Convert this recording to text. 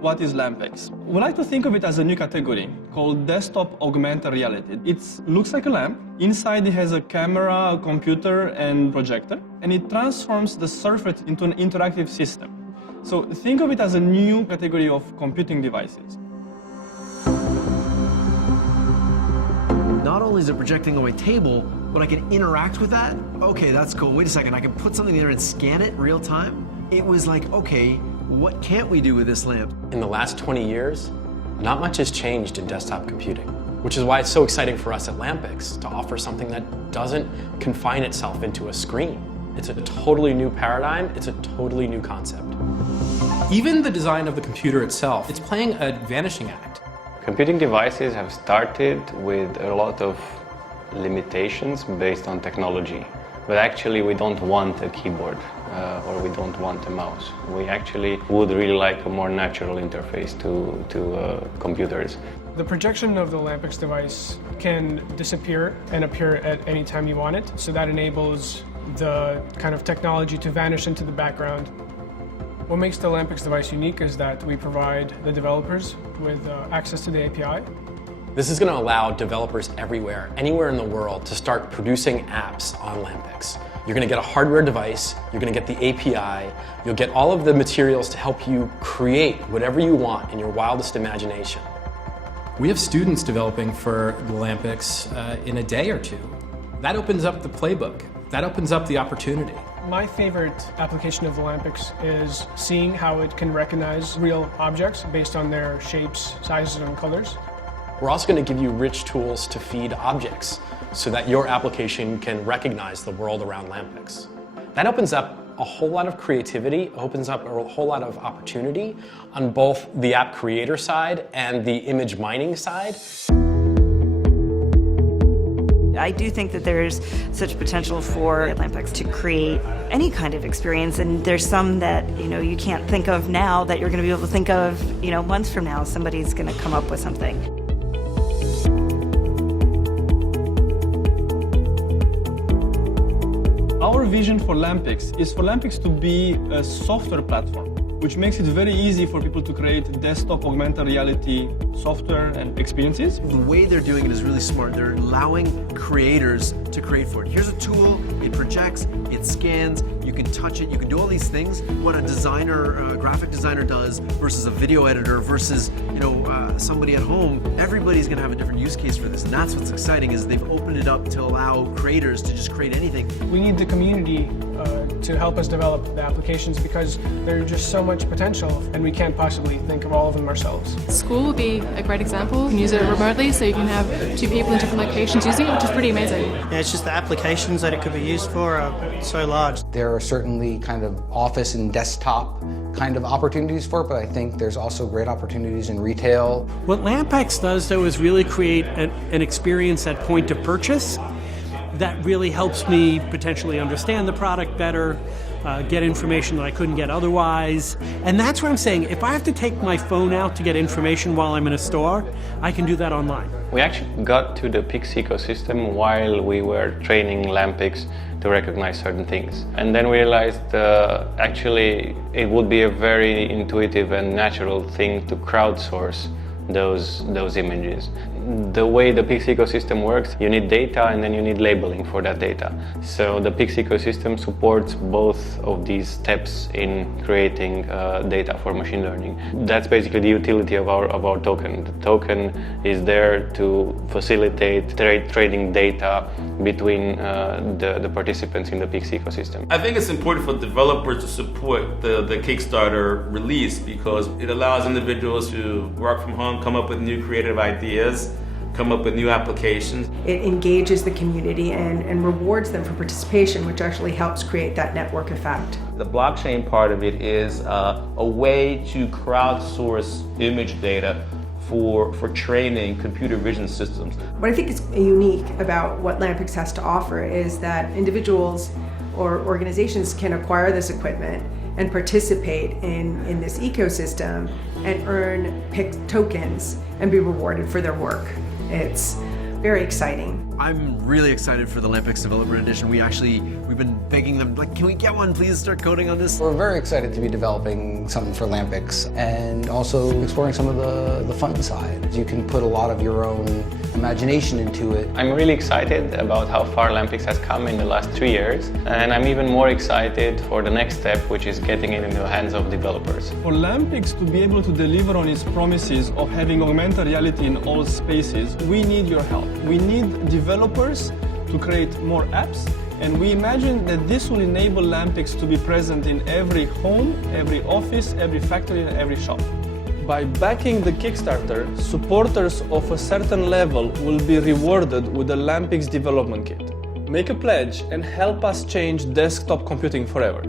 what is Lampix? We like to think of it as a new category called desktop augmented reality. It looks like a lamp. Inside it has a camera, a computer, and projector, and it transforms the surface into an interactive system. So think of it as a new category of computing devices. Not only is it projecting on my table, but I can interact with that. Okay, that's cool. Wait a second, I can put something there and scan it real time. It was like, okay, what can't we do with this lamp? In the last 20 years, not much has changed in desktop computing, which is why it's so exciting for us at Lampix to offer something that doesn't confine itself into a screen. It's a totally new paradigm. It's a totally new concept. Even the design of the computer itself, it's playing a vanishing act. Computing devices have started with a lot of limitations based on technology. But actually we don't want a keyboard or we don't want a mouse. We actually would really like a more natural interface to computers. The projection of the Lampix device can disappear and appear at any time you want it. So that enables the kind of technology to vanish into the background. What makes the Lampix device unique is that we provide the developers with access to the API. This is going to allow developers everywhere, anywhere in the world, to start producing apps on Lampix. You're going to get a hardware device, you're going to get the API, you'll get all of the materials to help you create whatever you want in your wildest imagination. We have students developing for the Lampix in a day or two. That opens up the playbook. That opens up the opportunity. My favorite application of the Lampix is seeing how it can recognize real objects based on their shapes, sizes, and colors. We're also going to give you rich tools to feed objects so that your application can recognize the world around Lampix. That opens up a whole lot of creativity, opens up a whole lot of opportunity on both the app creator side and the image mining side. I do think that there's such potential for Lampix to create any kind of experience, and there's some that you can't think of now that you're going to be able to think of months from now. Somebody's going to come up with something. Our vision for Lampix is for Lampix to be a software platform, which makes it very easy for people to create desktop augmented reality software and experiences. The way they're doing it is really smart. They're allowing creators to create for it. Here's a tool, it projects, it scans, you can touch it, you can do all these things. What a designer, a graphic designer does versus a video editor versus somebody at home, everybody's gonna have a different use case for this. And that's what's exciting, is they've opened it up to allow creators to just create anything. We need the community to help us develop the applications because there's just so much potential and we can't possibly think of all of them ourselves. School would be a great example. You can use it remotely, so you can have two people in different locations using it, which is pretty amazing. Yeah, it's just the applications that it could be used for are so large. There are certainly kind of office and desktop kind of opportunities for it, but I think there's also great opportunities in retail. What Lampix does, though, is really create an experience at point of purchase that really helps me potentially understand the product better, get information that I couldn't get otherwise. And that's what I'm saying. If I have to take my phone out to get information while I'm in a store, I can do that online. We actually got to the Pix ecosystem while we were training Lampix to recognize certain things. And then we realized actually it would be a very intuitive and natural thing to crowdsource those images. The way the Pix ecosystem works, you need data and then you need labeling for that data. So the Pix ecosystem supports both of these steps in creating data for machine learning. That's basically the utility of our token. The token is there to facilitate trading data between the participants in the Pix ecosystem. I think it's important for developers to support the Kickstarter release because it allows individuals to work from home, come up with new creative ideas, come up with new applications. It engages the community and rewards them for participation, which actually helps create that network effect. The blockchain part of it is a way to crowdsource image data for training computer vision systems. What I think is unique about what Lampix has to offer is that individuals or organizations can acquire this equipment and participate in this ecosystem and earn Pix tokens and be rewarded for their work. It's very exciting. I'm really excited for the Lampix Developer Edition. We've been begging them, like, can we get one? Please start coding on this. We're very excited to be developing something for Lampix and also exploring some of the fun side. You can put a lot of your own imagination into it. I'm really excited about how far Lampix has come in the last 3 years, and I'm even more excited for the next step, which is getting it into the hands of developers. For Lampix to be able to deliver on its promises of having augmented reality in all spaces, we need your help. We need developers to create more apps, and we imagine that this will enable Lampix to be present in every home, every office, every factory, and every shop. By backing the Kickstarter, supporters of a certain level will be rewarded with a Lampix development kit. Make a pledge and help us change desktop computing forever.